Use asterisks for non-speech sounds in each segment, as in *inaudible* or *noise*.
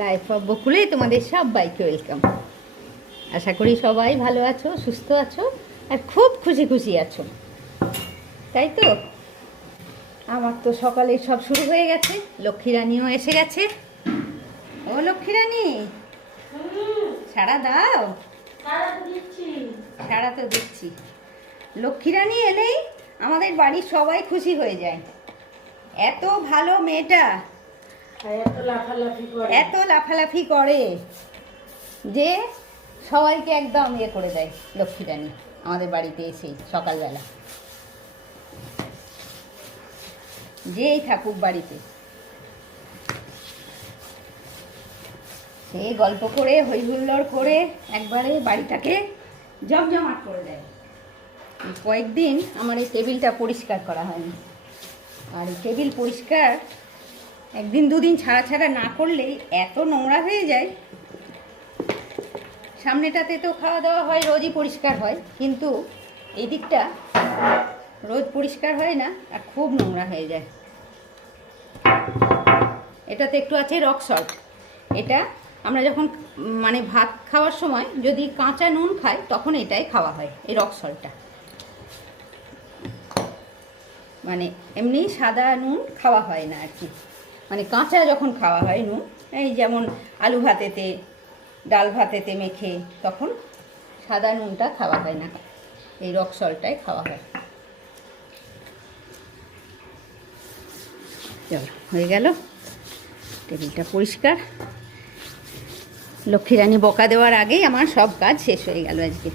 Life of বকুলে তোমাদের সবাইকে welcome আশা করি সবাই ভালো আছো, সুস্থ আছো, আর খুব খুশি খুশি আছো। তাই তো? আমার তো সকালে সব শুরু হয়ে গেছে, লক্ষ্মী রানীও এসে গেছে। ও লক্ষ্মী রানী দাও। সাড়া তো দিচ্ছি। লক্ষ্মী রানী এলেই আমাদের বাড়ির সবাই খুশি হয়ে যায়। এত ভালো মেয়েটা এত লাফালাফি করে। যে সবাইকে একদম ইয়ে করে দেয় লক্ষ্মী রানী আমাদের বাড়িতে এসেই সকালবেলা। যেই থাকুক বাড়িতে। সে গল্প করে হই হুল্লোড় করে একবারে বাড়িটাকে জমজমাট করে দেয়। কয়েকদিন আমার এই টেবিলটা পরিষ্কার করা হয়নি। আর এই টেবিল পরিষ্কার একদিন দুদিন ছাড়া ছাড়া না করলেই এত নোংরা হয়ে যায়। সামনেটাতে তো খাওয়া দাওয়া হয়, রোজই পরিষ্কার হয়, কিন্তু এই দিকটা রোজ পরিষ্কার হয় না আর খুব নোংরা হয়ে যায়। এটাতে একটু আছে রক সল্ট। এটা আমরা যখন মানে ভাত খাওয়ার সময় যদি কাঁচা নুন খাই, তখন এটাই খাওয়া হয়, এই রক সল্টটা। মানে এমনি সাদা নুন খাওয়া হয় না আর কি। মানে কাঁচা যখন খাওয়া হয় নুন, এই যেমন আলু ভাতেতে, ডাল ভাতেতে মেখে, তখন সাদা নুনটা খাওয়া হয় না। এই রক সল্টটাই খাওয়া হয়। চলো, হয়ে গেল। টেবিলটা পরিষ্কার। লক্ষ্মী রানী বকা দেওয়ার আগেই আমার সব কাজ শেষ হয়ে গেল আজকে।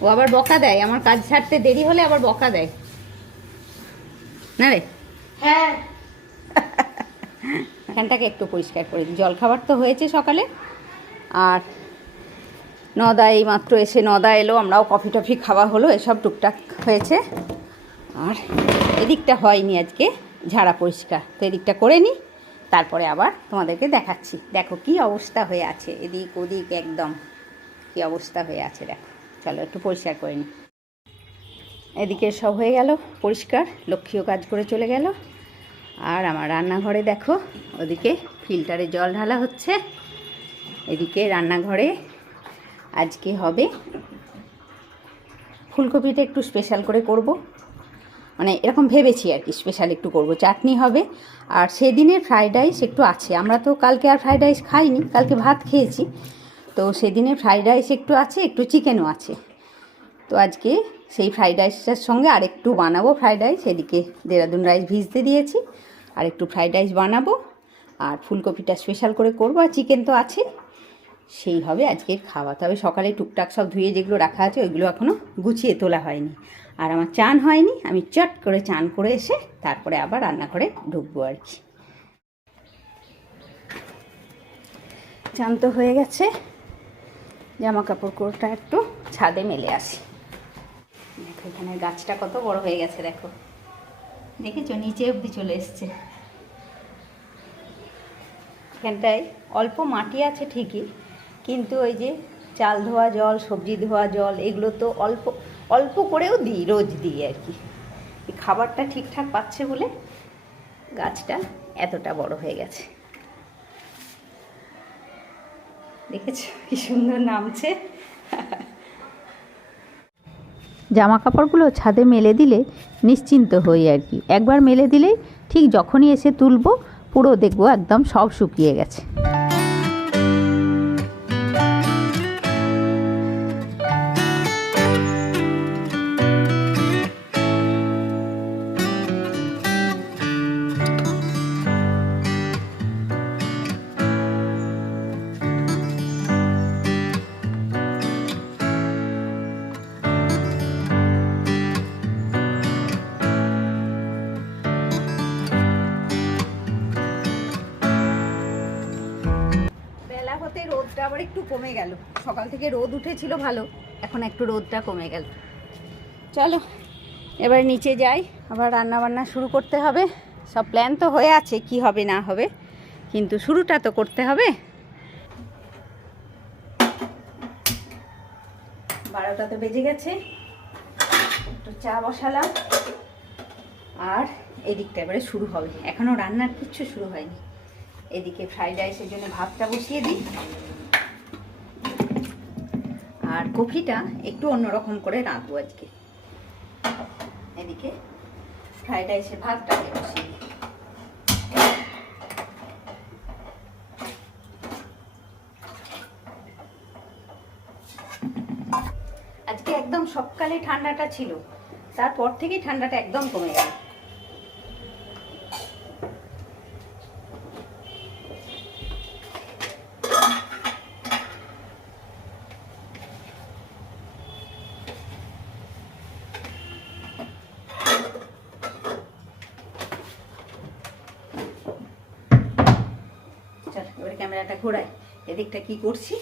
ও আবার বকা দেয়, আমার কাজ ছাড়তে দেরি হলে আবার বকা দেয়। না রে? হ্যাঁ। এখানটাকে একটু পরিষ্কার করে দিই। জলখাবার তো হয়েছে সকালে। আর নদা এই মাত্র এসে, নদা এলো, আমরাও কফি টফি খাওয়া হলো, এসব টুকটাক হয়েছে। আর এদিকটা হয়নি আজকে, ঝাড়া পরিষ্কার। তো এদিকটা করে নিই, তারপরে আবার তোমাদেরকে দেখাচ্ছি। দেখো কি অবস্থা হয়ে আছে, এদিক ওদিক একদম কি অবস্থা হয়ে আছে, দেখো। চলো একটু পরিষ্কার করে নিই। এদিকে সব হয়ে গেল, পরিষ্কার। লক্ষ্মীও কাজ করে চলে গেল। আর আমার রান্নাঘরে দেখো, ওদিকে ফিল্টারে জল ঢালা হচ্ছে। এদিকে রান্নাঘরে আজকে হবে ফুলকপিটা একটু স্পেশাল করে করব। মানে এরকম ভেবেছি আর কি স্পেশাল একটু করব। চাটনি হবে, আর সেদিনের ফ্রাইড রাইস একটু আছে। আমরা তো কালকে আর ফ্রাইড রাইস খাইনি, কালকে ভাত খেয়েছি। তো সেদিনের ফ্রাইড রাইস একটু আছে, একটু চিকেনও আছে। তো আজকে সেই ফ্রাইড রাইসটার সঙ্গে আরেকটু বানাবো। ফ্রাইড রাইস, এদিকে দেরাদুন রাইস ভিজতে দিয়েছি। আর একটু ফ্রাইড রাইস বানাবো। আর ফুলকপিটা স্পেশাল করে করব। আর চিকেন তো আছে। সেই হবে আজকের খাওয়া। তবে সকালে টুকটাক সব ধুয়ে যেগুলো রাখা আছে, ওইগুলো এখনও গুছিয়ে তোলা হয়নি। আর আমার চান হয়নি। আমি চট করে চান করে এসে তারপরে আবার রান্নাঘরে ঢুকবো আর কি। চান তো হয়ে গেছে। জামা কাপড় কোটা একটু ছাদে মেলে আসি। দেখো এখানে গাছটা কত বড় হয়ে গেছে, দেখো। দেখেছ? নিচে অবধি চলে এসছে। এখানটায় অল্প মাটি আছে ঠিকই, কিন্তু ওই যে চাল ধোয়া জল, সবজি ধোয়া জল, এগুলো তো অল্প অল্প করেও দিই, রোজ দিই আর কি। খাবারটা ঠিকঠাক পাচ্ছে বলে গাছটা এতটা বড় হয়ে গেছে। দেখেছ? কি সুন্দর নামছে। জামা কাপড়গুলো ছাদে মেলে দিলে নিশ্চিন্ত হই আর কি। একবার মেলে দিলেই ঠিক যখনই এসে তুলবো, পুরো দেখব একদম সব শুকিয়ে গেছে। হতে রোদটা আবার একটু কমে গেল। সকাল থেকে রোদ উঠেছিল ভালো, এখন একটু রোদটা কমে গেল। চলো, এবার নিচে যাই, আবার রান্না বান্না শুরু করতে হবে। সব প্ল্যান তো হয়ে আছে, কি হবে না হবে, কিন্তু শুরুটা তো করতে হবে। বারোটা তো বেজে গেছে, একটু চা বসালাম। আর এদিকটা এবারে শুরু হবে এখনও রান্নার কিচ্ছু শুরু হয়নি। এদিকে ফ্রাইড রাইসের জন্য ভাতটা বসিয়ে দিই। আর কফিটা একটু অন্যরকম করে রাঁধবো আজকে। এদিকে ফ্রাইড রাইসের ভাতটাকে বসিয়ে দিই। আজকে একদম সকালে ঠান্ডাটা ছিল, তারপর থেকেই ঠান্ডাটা একদম কমে গেল এদিকটা কি করছি?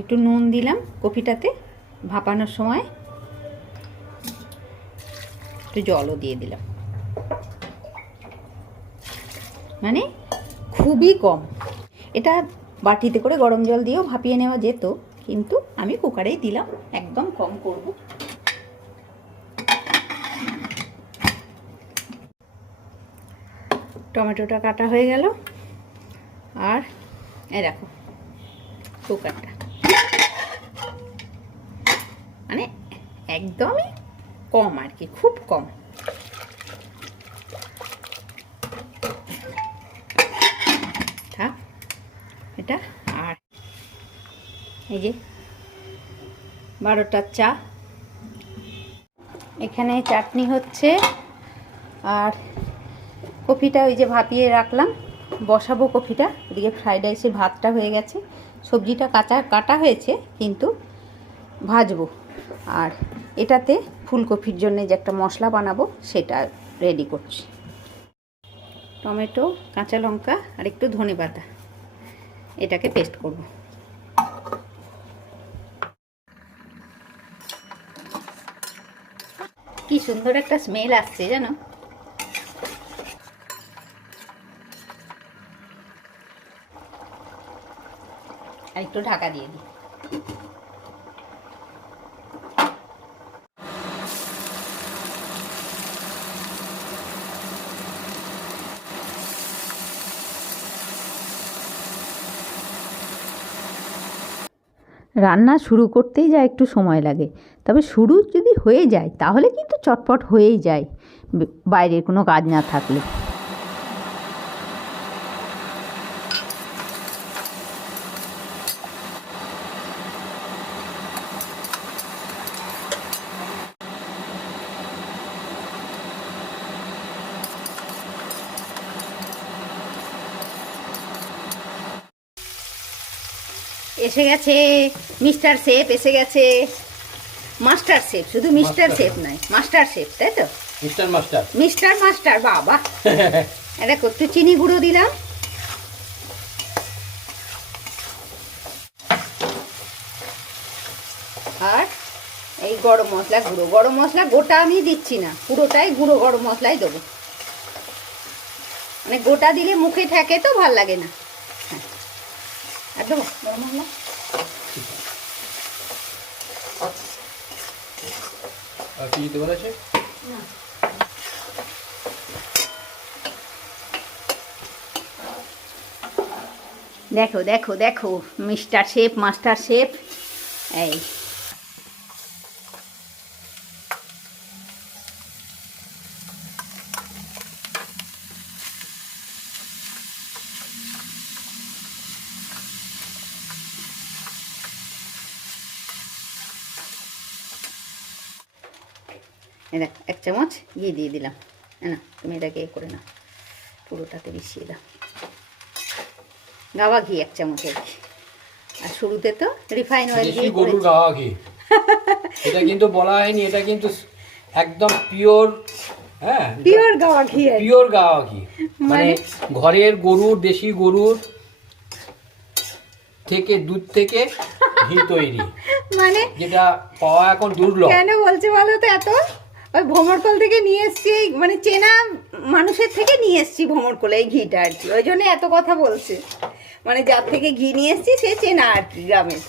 একটু নুন দিলাম কপিটাতে ভাপানোর সময়। একটু জলও দিয়ে দিলাম। মানে খুবই কম। এটা বাটিতে করে গরম জল দিয়েও ভাপিয়ে নেওয়া যেত, কিন্তু আমি কুকারেই দিলাম, একদম কম করব। টমেটোটা কাটা হয়ে গেল। আর এই দেখো, কুকারটা। মানে একদমই কম আর কি, খুব কম। থাক, এটা আর এই যে বারোটার চা। এখানে চাটনি হচ্ছে, আর কফিটা ওই যে ভাপিয়ে রাখলাম। বসাবো কফিটা, এদিকে ফ্রাইড রাইসে ভাতটা হয়ে গেছে। সবজিটা কাঁচা, কাটা হয়েছে, কিন্তু ভাজবো। আর এটাতে ফুলকপির জন্য যে একটা মশলা বানাবো, সেটা রেডি করছি। টমেটো, কাঁচা লঙ্কা আর একটু ধনে পাতা, এটাকে পেস্ট করব। কি সুন্দর একটা স্মেল আসছে, জানো? একটু ঢাকা দিয়ে দিই। রান্না শুরু করতেই যা একটু সময় লাগে। তবে শুরু যদি হয়ে যায়, তাহলে কিন্তু চটপট হয়েই যায়। বাইরের কোনো কাজ না থাকলে। এসে গেছে মিস্টার শেফ এসে গেছে। মাস্টার শেফ শুধু মিস্টার শেফ নয় মাস্টার শেফ তাই তো? Mister master. মিস্টার মাস্টার বাবা। এটা একটু চিনি গুঁড়ো দিলাম। আর এই গরম মশলা গুঁড়ো। গরম মশলা গোটা আমি দিচ্ছি না পুরোটাই গুঁড়ো গরম মশলাই দেবো। মানে গোটা দিলে মুখে ঠেকে তো ভালো লাগে না। হ্যাঁ। একদম গরম মশলা আর কি দিতে বলেছে? দেখো দেখো দেখো মিস্টার শেফ মাস্টার শেফ। এই। দেখো এক চামচ ঘি দিয়ে দিলাম। না তুমি এটাকে এ করে নাও পুরোটাতে মিশিয়ে দাও। গাওয়া ঘি এক চামচ আর কি আর শুরুতে তো রিফাইন অয়েল দিয়ে গরুর গাওয়া ঘি। এটা কিন্তু বলা হয়নি এটা কিন্তু একদম পিওর হ্যাঁ পিওর গাওয়া ঘি পিওর গাওয়া ঘি। মানে মানে- ঘরের গরুর দেশি গরুর থেকে দুধ থেকে ঘি তৈরি। *laughs* মানে যেটা পাওয়া এখন দুর্লভ। কেন বলছে বলো তো এত? ওই ভ্রমরকল থেকে নিয়ে এসছি মানে চেনা মানুষের থেকে নিয়ে এসছি ভ্রমরকলে এই ঘিটা আর কি। ওই জন্য এত কথা বলছে। মানে যার থেকে ঘি নিয়ে এসছি সে চেনা আর কি গ্রামের।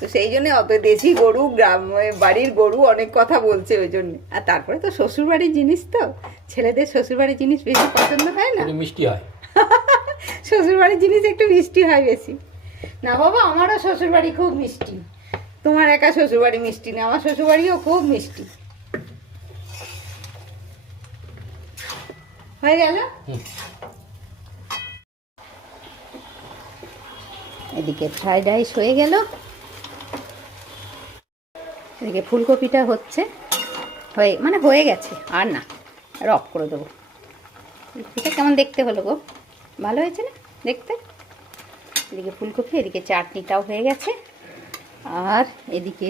তো সেই জন্য অত দেশি গরু গ্রাম বাড়ির গরু অনেক কথা বলছে ওই জন্য। আর তারপরে তো শ্বশুর বাড়ির জিনিস তো। ছেলেদের শ্বশুর বাড়ির জিনিস বেশি পছন্দ হয় না? মিষ্টি হয়। *laughs* শ্বশুর বাড়ির জিনিস একটু মিষ্টি হয় বেশি। না বাবা আমারও শ্বশুর বাড়ি খুব মিষ্টি। তোমার একা শ্বশুর বাড়ি মিষ্টি না আমার শ্বশুর বাড়িও খুব মিষ্টি। হয়ে গেল? এদিকে ফ্রাইড রাইস হয়ে গেল। এদিকে ফুলকপিটা হচ্ছে। হয়ে মানে হয়ে গেছে আর না। আর অফ করে দেবো। ফুলকপিটা কেমন দেখতে হলো গো? ভালো হয়েছে না দেখতে? এদিকে ফুলকপি এদিকে চাটনিটাও হয়ে গেছে। আর এদিকে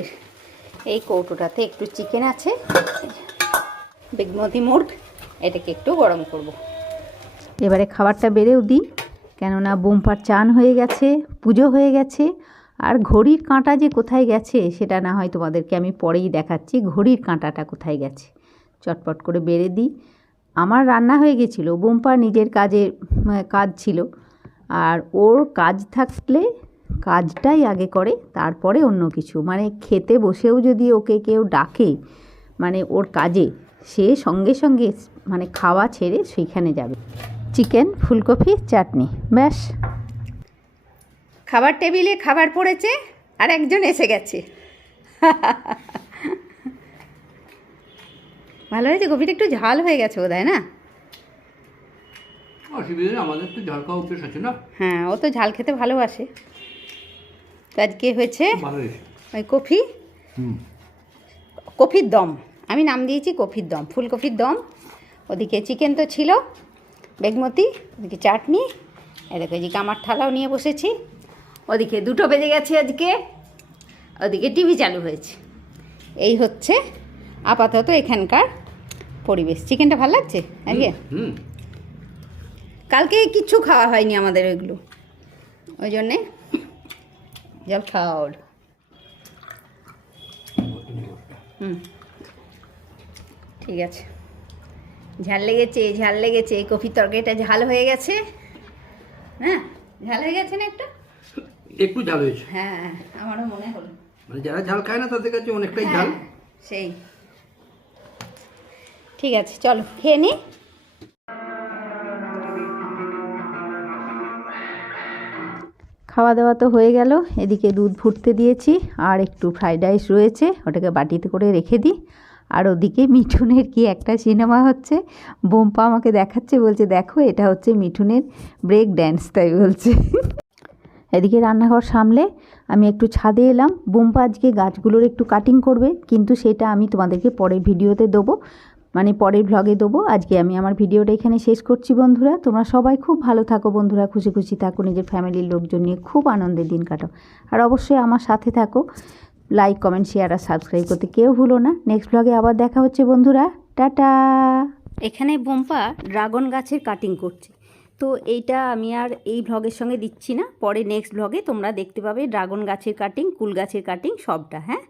এই কৌটোটাতে একটু চিকেন আছে। বেগমতি মুর্গ এটাকে একটু গরম করব। এবারে খাবারটা বেড়েও দিই, কেননা বোমপার চান হয়ে গেছে, পুজো হয়ে গেছে, আর ঘড়ির কাঁটা যে কোথায় গেছে সেটা না হয় তোমাদেরকে আমি পরেই দেখাচ্ছি, ঘড়ির কাঁটাটা কোথায় গেছে। চটপট করে বেড়ে দিই। আমার রান্না হয়ে গেছিল বোমপার নিজের কাজে কাজ ছিল, আর ওর কাজ থাকলে কাজটাই আগে করে, তারপরে অন্য কিছু। মানে খেতে বসেও যদি ওকে কেউ ডাকে মানে ওর কাজে, সে সঙ্গে সঙ্গে মানে খাওয়া ছেড়ে সেইখানে যাবে। চিকেন ফুলকপি চাটনি ব্যাস। খাবার টেবিলে খাবার পড়েছে আর একজন এসে গেছে। ভালো হয়েছে? কপিটা একটু ঝাল হয়ে গেছে বোধ না? অসুবিধা আমাদের তো ঝাল খাওয়া অভ্যেস আছে না? হ্যাঁ ও তো ঝাল খেতে ভালোবাসে। তো আজকে হয়েছে। ওই কফি। হুম। কফির দম। আমি নাম দিয়েছি কফির দম ফুলকপির দম। ওদিকে চিকেন তো ছিল বেগমতি ওদিকে চাটনি এদিকে এদিকে আমার থালাও নিয়ে বসেছি। ওদিকে দুটো বেজে গেছে আজকে ওদিকে টিভি চালু হয়েছে। এই হচ্ছে আপাতত এখানকার পরিবেশ। চিকেনটা ভালো লাগছে? আজকে হুম। কালকে কিচ্ছু খাওয়া হয়নি আমাদের ওইগুলো। ওই জন্যে জল খাওয়া হুম ঠিক আছে। ঝাল লেগেছে ঝাল লেগেছে এই কফি তরকারিটা ঝাল হয়ে গেছে। হ্যাঁ ঝাল হয়ে গেছে না একটু? একটু ঝাল হয়েছে। হ্যাঁ আমারও মনে হলো। মানে যারা ঝাল খায় না তাদের কাছে অনেকটাই ঝাল। হ্যাঁ, সেই। ঠিক আছে চলো খেয়ে নি? খাওয়া দাওয়া তো হয়ে গেল এদিকে দুধ ফুটতে দিয়েছি আর একটু ফ্রাইড রাইস রয়েছে ওটাকে বাটিতে করে রেখে দিই। আর ওদিকে মিঠুনের কি একটা সিনেমা হচ্ছে? বোম্পা আমাকে দেখাচ্ছে, বলছে, দেখো, এটা হচ্ছে মিঠুনের ব্রেক ড্যান্স তাই বলছে। এদিকে রান্নাঘর সামলে আমি একটু ছাদে এলাম। বোম্পা আজকে গাছগুলোর একটু কাটিং করবে, কিন্তু সেটা আমি তোমাদেরকে পরের ভিডিওতে দেবো। মানে পরের ভ্লগে দেবো। আজকে আমি আমার ভিডিওটা এখানে শেষ করছি, বন্ধুরা। তোমরা সবাই খুব ভালো থাকো, বন্ধুরা। খুশি খুশি থাকো। নিজের ফ্যামিলির লোকজন নিয়ে খুব আনন্দের দিন কাটাও আর অবশ্যই আমার সাথে থাকো। লাইক কমেন্ট শেয়ার আর সাবস্ক্রাইব করতে কেউ ভুলো না। নেক্সট ব্লগে আবার দেখা হচ্ছে, বন্ধুরা। টাটা! এখানে বোম্পা ড্রাগন গাছের কাটিং করছে। তো এইটা আমি আর এই ভ্লগের সঙ্গে দিচ্ছি না। পরে নেক্সট ভ্লগে তোমরা দেখতে পাবে ড্রাগন গাছের কাটিং কুল গাছের কাটিং সবটা হ্যাঁ?